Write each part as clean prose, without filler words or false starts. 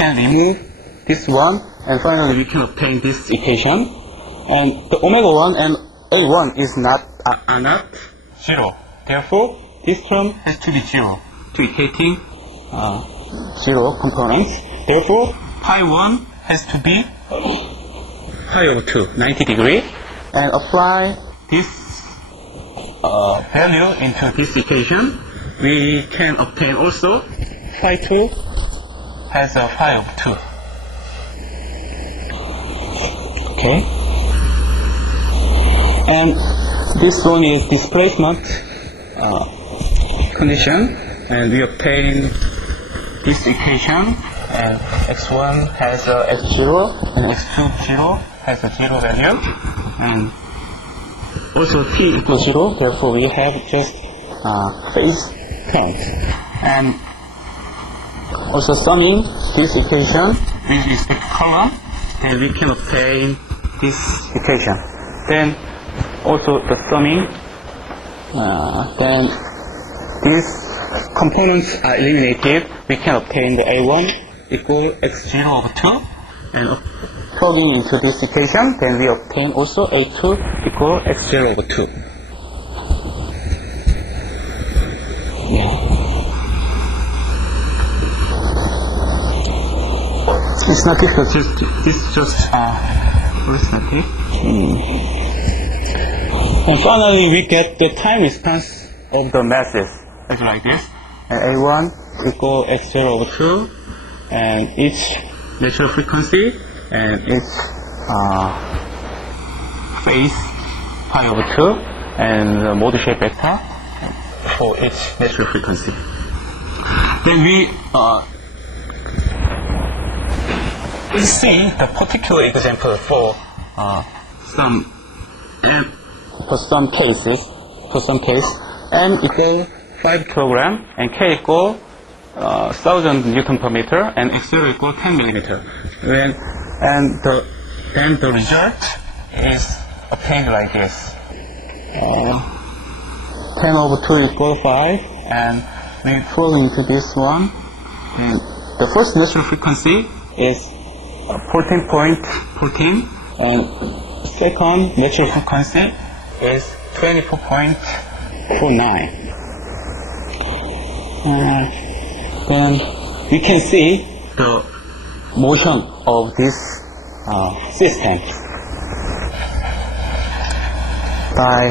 can remove this one, and finally we can obtain this equation. And the omega 1 and A1 are not 0. Therefore, this term has to be 0 to equating 0 components. Therefore, pi 1 has to be pi over 2, 90 degrees, and apply this value into this equation. We can obtain also pi 2 has a pi over 2. Okay. And this one is displacement condition, and we obtain this equation, and x1 has a x0 and x2 0 has a 0 value, and also t equals 0, therefore we have just phase count. And also summing this equation with respect to column, and we can obtain this equation. Then also the summing, then these components are eliminated, we can obtain the A1 equal x0 over 2, and plugging into this equation, then we obtain also A2 equal x0 over 2. It's not difficult, this is just arithmetic. And finally, we get the time response of the masses, as like this. And A1 equal x0 over 2, and each natural frequency, and each phase pi over 2, and the mode shape vector for each natural frequency. Then we see the particular example for some case, m equal 5 kilogram and k equal 1000 Newton per meter and x0 equal 10 millimeter. And the result is obtained like this. 10 over 2 equal 5, and we plug into this one. And the first natural frequency is 14.14, and second natural frequency is 24.49. Then we can see the motion of this system by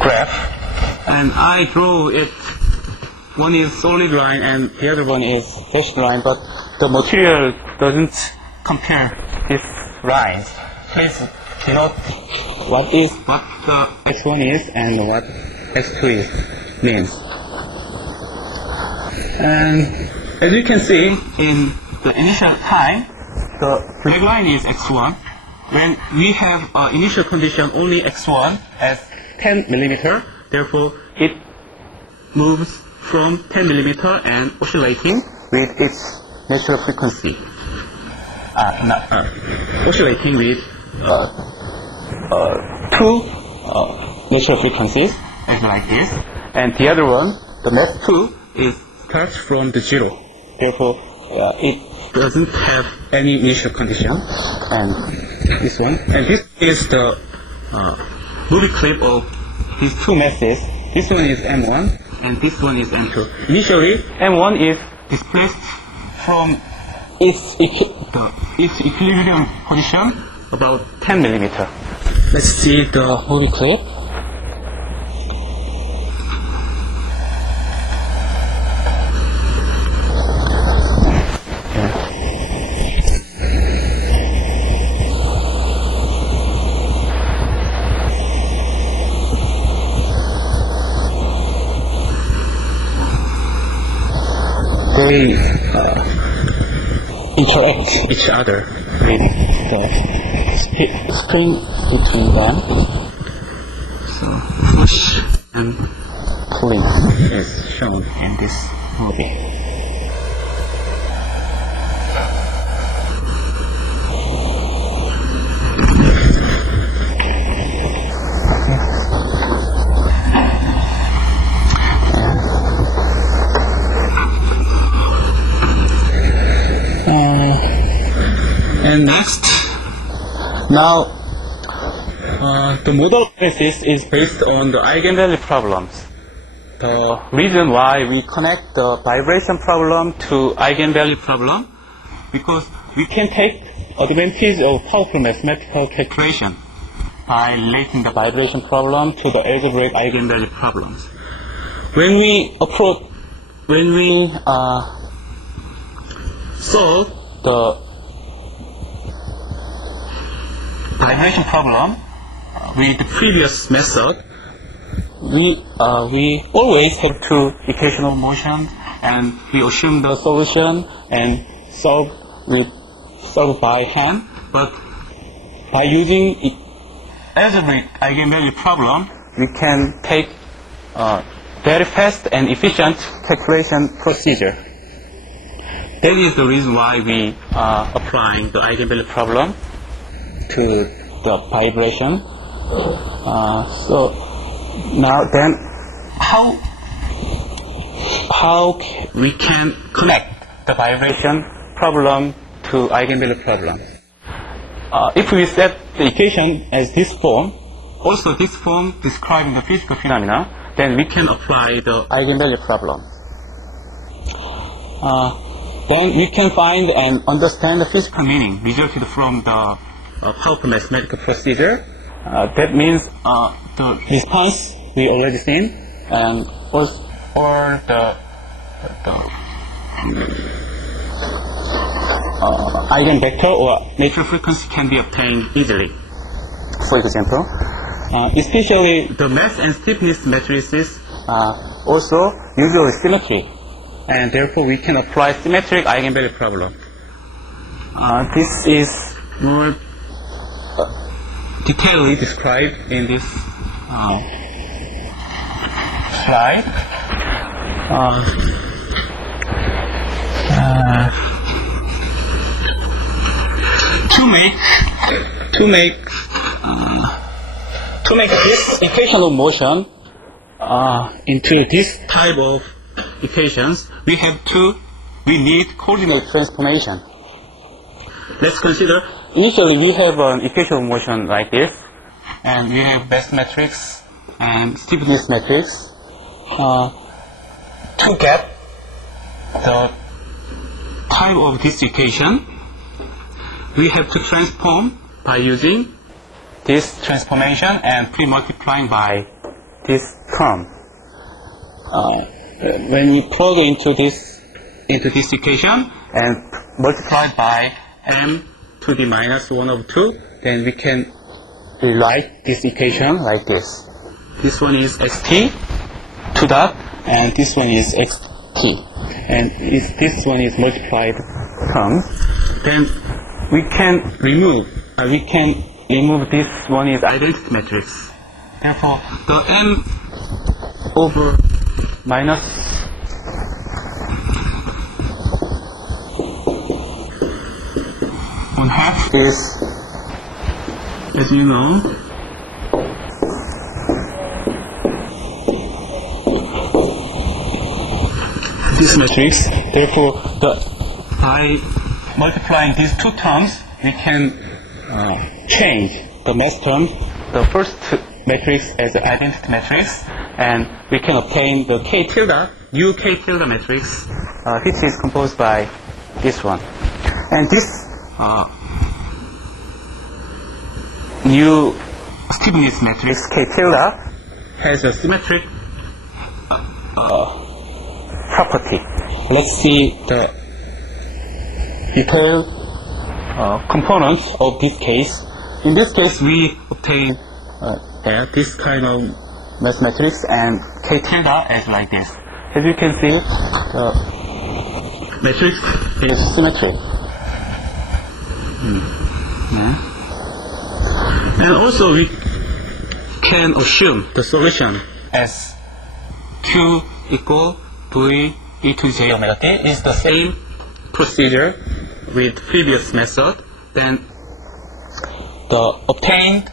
graph, and I draw it. One is solid line and the other one is dashed line, but the material doesn't compare these lines. Please note what the x1 is and what x2 is means. And as you can see, in the initial time, the black line is x1. When we have initial condition only x1 as 10 millimeter, therefore it moves from 10 millimeter and oscillating with its natural frequency. Oscillating with two natural frequencies, as like this, and the other one, the next two, starts from the 0. Therefore, it doesn't have any initial condition. And this one, and this is the movie clip of these two masses. This one is M1, and this one is M2. Initially, M1 is displaced from its equilibrium position about 10 millimeter. Let's see the movie clip. They interact each other with the spring between them. So push and pulling is shown in this movie. And next, now the modal analysis is based on the eigenvalue problems. The reason why we connect the vibration problem to eigenvalue problem, because we can take advantage of powerful mathematical calculation by relating the vibration problem to the algebraic eigenvalue problems. When we solve the vibration problem with the previous method, we always have two equation of motion, and we assume the solution and solve by hand. But by using algebraic eigenvalue problem, we can take very fast and efficient calculation procedure. That is the reason why we are applying the eigenvalue problem to the vibration. So now then, how we can connect the vibration problem to eigenvalue problem? If we set the equation as this form, also this form describing the physical phenomena, then we can apply the eigenvalue problem. Then we can find and understand the physical meaning resulted from the powerful mathematical procedure. That means the response we already seen, and also or the eigenvector or natural frequency can be obtained easily. For example, especially the mass and stiffness matrices also usually symmetry, and therefore we can apply symmetric eigenvalue problem. This is more detailedly described in this slide. To make this equation of motion into this type of equations, we need coordinate transformation. Let's consider, initially we have an equation of motion like this, and we have mass matrix and stiffness matrix. To get the type of this equation, we have to transform by using this transformation and pre-multiplying by this term. When we plug into this equation and multiply by m to the minus 1 over 2, then we can rewrite this equation like this. This one is xt 2 dot, and this one is xt, and if this one is multiplied term, then we can remove this one is identity matrix. Therefore, the m over minus 1/2 is, as you know, this matrix. Therefore, by multiplying these two terms, we can change the mass term, the first matrix as an identity matrix, and we can obtain the k tilde, new k tilde matrix, which is composed by this one. And this new stiffness matrix k tilde has a symmetric property. Let's see the detailed components of this case. In this case, we obtain this kind of mass matrix and k tilde as like this. As you can see, the matrix is symmetric. And also we can assume the solution as Q equal V e to j omega t is the same procedure with previous method. Then the obtained